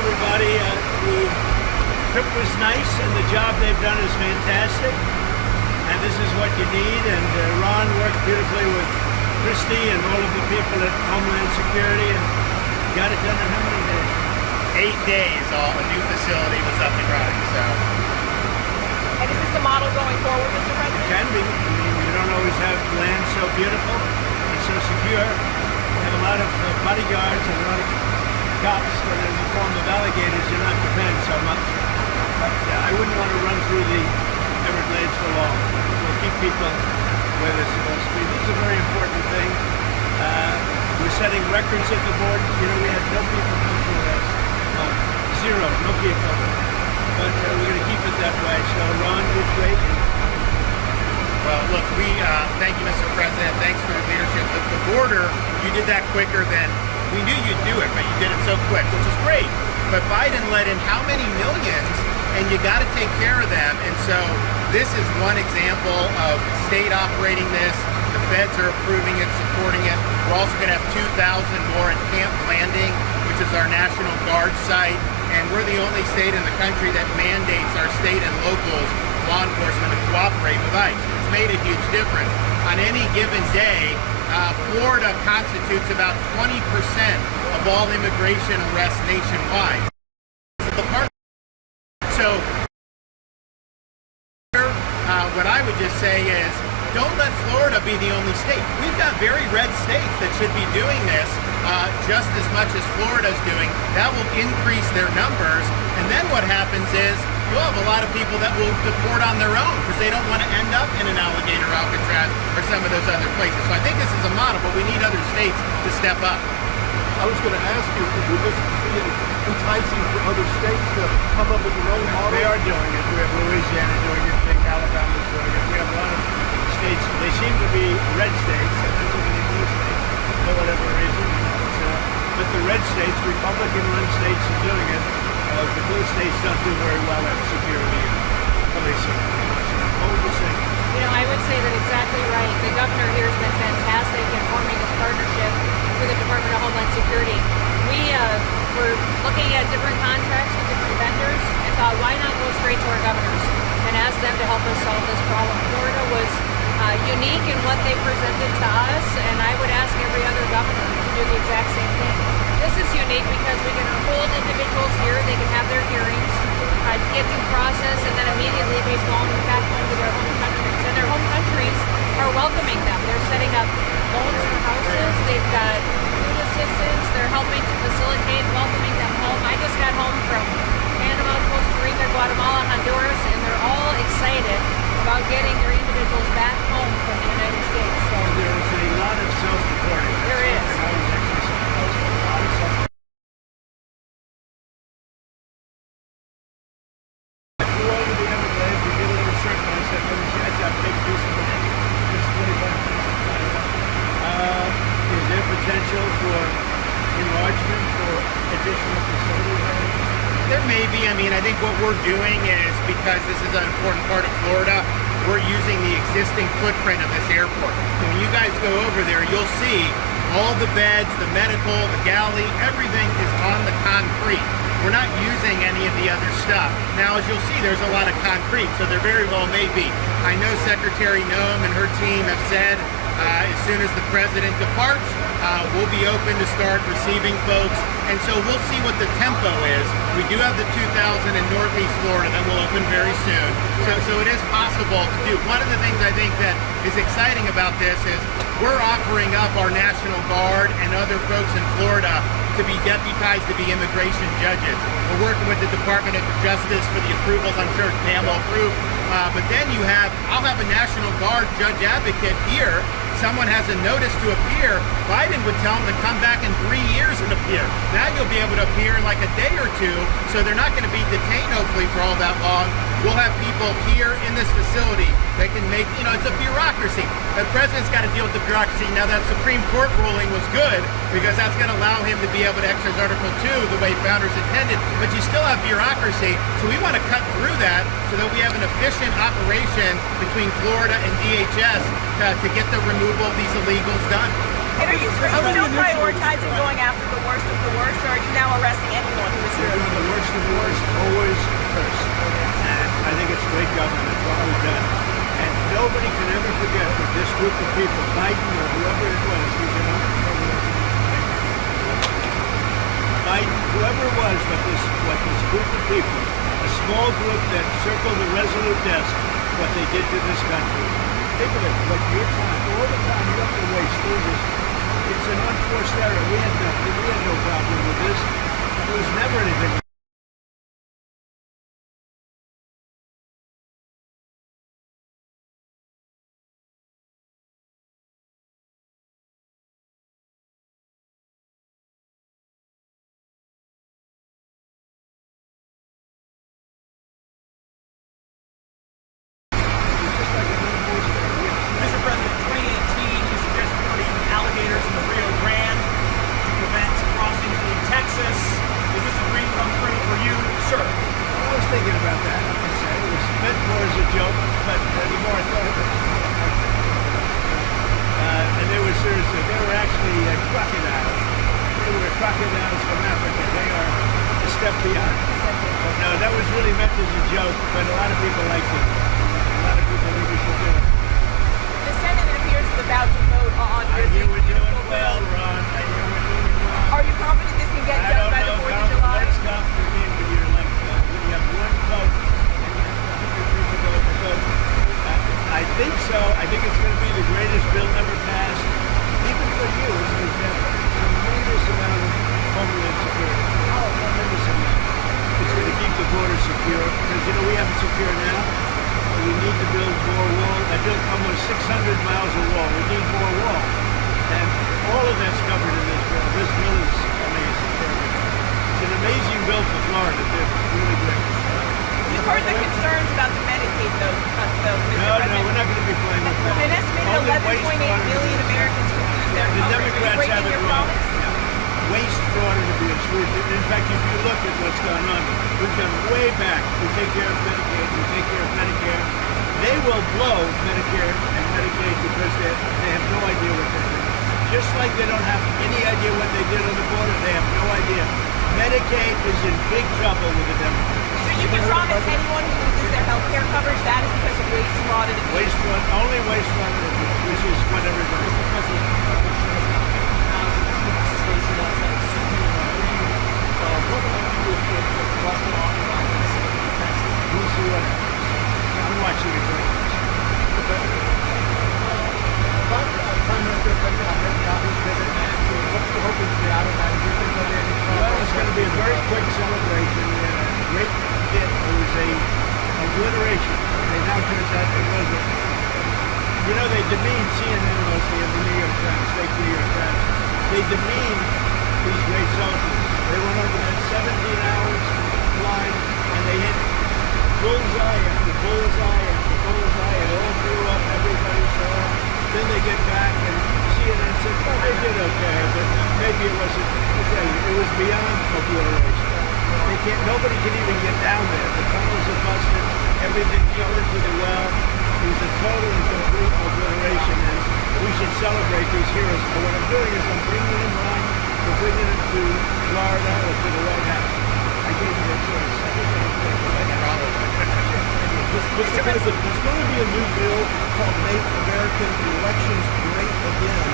everybody. The trip was nice, and the job they've done is fantastic. And this is what you need. And Ron worked beautifully with Christy and all of the people at Homeland Security, and got it done in how many days? 8 days. A new facility was up and running. So. And is this the model going forward, Mr. President? It can be. I mean, you don't always have land so beautiful and so secure. You have a lot of bodyguards and a lot of cops that are in the form of alligators. You're not dependent so much. But I wouldn't want to run through the Everglades for long. We'll keep people where they're supposed to be. This is a very important thing. We're setting records at the board. You know, we had no people come through this. Zero, no people. But we're going to keep it that way. So Ron did great. Well, look, we thank you, Mr. President. Thanks for your leadership. The border, you did that quicker than we knew you'd do it, but you did it so quick, which is great. But Biden let in how many millions, and you got to take care of them. And so this is one example of state operating this. The feds are approving it, supporting it. We're also going to have 2,000 more at Camp Landing, which is our National Guard site. And we're the only state in the country that mandates our state and local law enforcement to cooperate with ICE. It's made a huge difference. On any given day, Florida constitutes about 20% of all immigration arrests nationwide. So what I would just say is, don't let Florida be the only state. We've got very red states that should be doing this just as much as Florida's doing. That will increase their numbers. And then what happens is you'll have a lot of people that will deport on their own because they don't want to end up in an Alligator Alcatraz or some of those other places. So I think this is a model, but we need other states to step up. I was going to ask you, would this be enticing for other states to come up with their own model? They are doing it. We have Louisiana doing it. I think Alabama's doing it. We have a lot of states. They seem to be red states. I don't think any blue states for whatever reason. But the red states, Republican-run states, are doing it. The blue states don't do very well at security and policing. What would you say? You know, I would say that exactly right. The governor here has been fantastic in forming this partnership with the Department of Homeland Security. We were looking at different contracts with different vendors and thought, why not go straight to our governors and ask them to help us solve this problem? Florida was unique in what they presented to us, and I would ask every other governor to do the exact same thing. This is unique because we can hold individuals here, they can have their hearings, get due process, and then immediately be flown back home to their home countries. And their home countries are welcoming them. They're setting up loans for houses, they've got food assistance, they're helping to facilitate welcoming them home. I just got home from Panama, Costa Rica, Guatemala, Honduras, and they're all excited about getting their individuals back home from the United States. So there's a lot of self-reporting. There is. Is there potential for enlargement or additional facilities? There may be. I mean, I think what we're doing is, because this is an important part of Florida, we're using the existing footprint of this airport. So when you guys go over there, you'll see all the beds, the medical, the galley, everything is on the concrete. We're not using any of the other stuff. Now, as you'll see, there's a lot of concrete, so there very well may be. I know Secretary Noem and her team have said as soon as the president departs, we'll be open to start receiving folks. And so we'll see what the tempo is. We do have the 2,000 in Northeast Florida that will open very soon. So it is possible to do. One of the things I think that is exciting about this is we're offering up our National Guard and other folks in Florida to be deputized to be immigration judges. We're working with the Department of Justice for the approvals. I'm sure Pam will approve. But then I'll have a National Guard judge advocate here. Someone has a notice to appear, Biden would tell them to come back in 3 years and appear. Now you'll be able to appear in like a day or two, so they're not going to be detained hopefully for all that long. We'll have people here in this facility that can make, it's a bureaucracy. The president's got to deal with the bureaucracy. Now that Supreme Court ruling was good because that's going to allow him to be able to exercise Article 2 the way founders intended, but you still have bureaucracy. So we want to cut through that so that we have an efficient operation between Florida and DHS to get the removal of these illegals done. And are you still prioritizing going after the worst of the worst, or are you now arresting anyone who is here? was what this group of people, a small group that circled the Resolute desk, what they did to this country. Think of it, like your time, all the time you have to waste through this. It's an unforced error. We had no problem with this. There was never anything. Mr. President, 2018, you suggested putting alligators in the Rio Grande to prevent crossings in Texas. Is this a dream come true for you, sir? I was thinking about that. Like I said, it was meant more as a joke, but the more I thought of it, and they were seriously, they were actually crocodiles. They were crocodiles from Africa. They are a step beyond. But no, that was really meant as a joke, but a lot of people liked it. A lot of people think we should do it. The Senate, it appears, is about to vote on I your hear we're doing beautiful well, bill. Ron. I hear we're doing well. Are you confident this can get I done don't by the know. 4th of July? What's confident mean when you're like, when you have one vote and you have 100 people going to vote? I think so. I think it's going to be the greatest bill ever passed, even for you, as an example. Tremendous amount of homeland security. Oh, tremendous amount. It's going to keep the border secure, because, you know, we have it secure now. We need to build more wall. I built almost 600 miles of wall. We need more wall. And all of that's covered in this bill. This bill is amazing for everybody. It's an amazing bill for Florida, too. Really great. You've heard the concerns about the Medicaid, though, Mr. No, President. we're not going to be playing with that. An estimated 11.8 million Americans could lose their The coverage. Are you Democrats have breaking it your wrong. promise? Waste, fraud, and abuse. In fact, if you look at what's gone on, we've gone way back. We take care of Medicaid, we take care of Medicare. They will blow Medicare and Medicaid because they have no idea what they're doing. Just like they don't have any idea what they did on the border, they have no idea. Medicaid is in big trouble with the Democrats. So you can promise anyone who loses their health care coverage that is because of waste, fraud, and abuse. Waste, fraud, only waste, fraud, and abuse, which is what everybody does. We'll see what happens. I'm watching it very much. Prime Minister, President, visit and ask you what you're hoping to get out of that. Do you think there'll be any Well, it's going to be a very quick celebration. We had a great hit. It was a obliteration. It now turns out it wasn't. You know, they demean CNN mostly and the New York Times, fake New York Times. They demean these great soldiers. They went over there 17 hours flying, and they hit bullseye after bullseye after bullseye. It all blew up. Everybody saw it. Then they get back, and CNN said, "Oh, they did okay, but maybe it wasn't." I tell you, it was beyond obliteration. They can't. Nobody can even get down there. The tunnels are busted. Everything fell into the well. It was a total and complete obliteration, and we should celebrate these heroes. But what I'm doing is I'm bringing them on. We're bringing them to Florida or to the White House. I gave you that choice. I think they have to go to the White House. Mr. President, there's going to be a new bill called Make American Elections Great Again,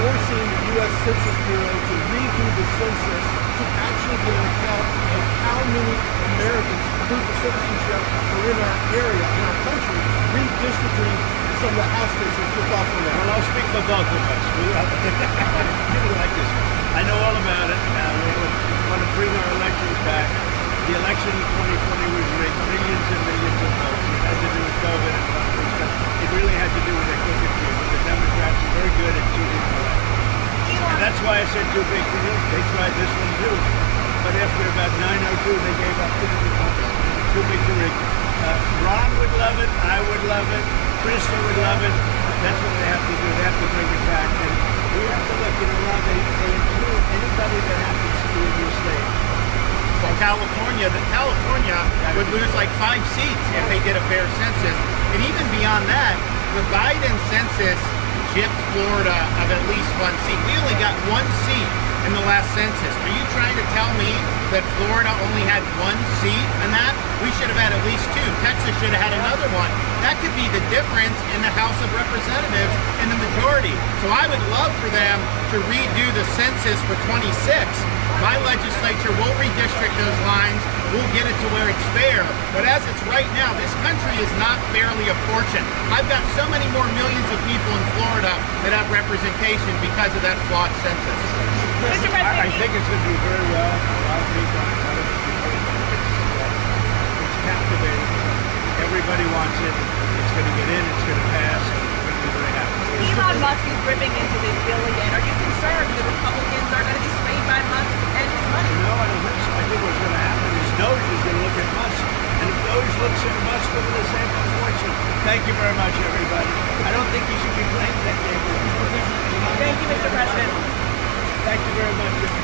forcing the U.S. Census Bureau to redo the census to actually get an account of how many Americans prove of citizenship are in our area, in our country, redistricting some of the House districts. Your thoughts on that? Well, I'll speak for both of us. People like this. I know all about it. We want to bring our elections back. The election in 2020 was rigged, millions and millions of votes. It had to do with COVID and others, but it really had to do with their crooked people. The Democrats are very good at cheating the election. And that's why I said too big to rig. They tried this one too. But after about 9:02, they gave up. Too big to rig. Ron would love it. I would love it. Krista would love it. That's what they have to do. They have to bring it back. And we have to look, Ron, they include anybody that happens to be in your state. Well, California would lose like 5 seats if they did a fair census. And even beyond that, the Biden census gypped Florida of at least 1 seat. We only got 1 seat in the last census. Are you trying to tell me that Florida only had 1 seat in that? We should have had at least 2. Texas should have had another one. That could be the difference in the House of Representatives in the majority. So I would love for them to redo the census for 26 My legislature will redistrict those lines. We'll get it to where it's fair. But as it's right now, this country is not fairly apportioned. I've got so many more millions of people in Florida that have representation because of that flawed census. Mr. I President, think it's going to do very well. A lot of people are it's captivating. Everybody wants it. It's going to get in. It's going to pass. And we're going to be very happy. Elon Musk is ripping into this bill again. Are you concerned the Republicans are going to be swayed by Musk and his money? No, I don't think so. I think what's going to happen is Doge is going to look at Musk. And if Doge looks at Musk, they're going to save a fortune. Thank you very much, everybody. I don't think you should be playing that game. Thank you, Mr. President. Thank you very much.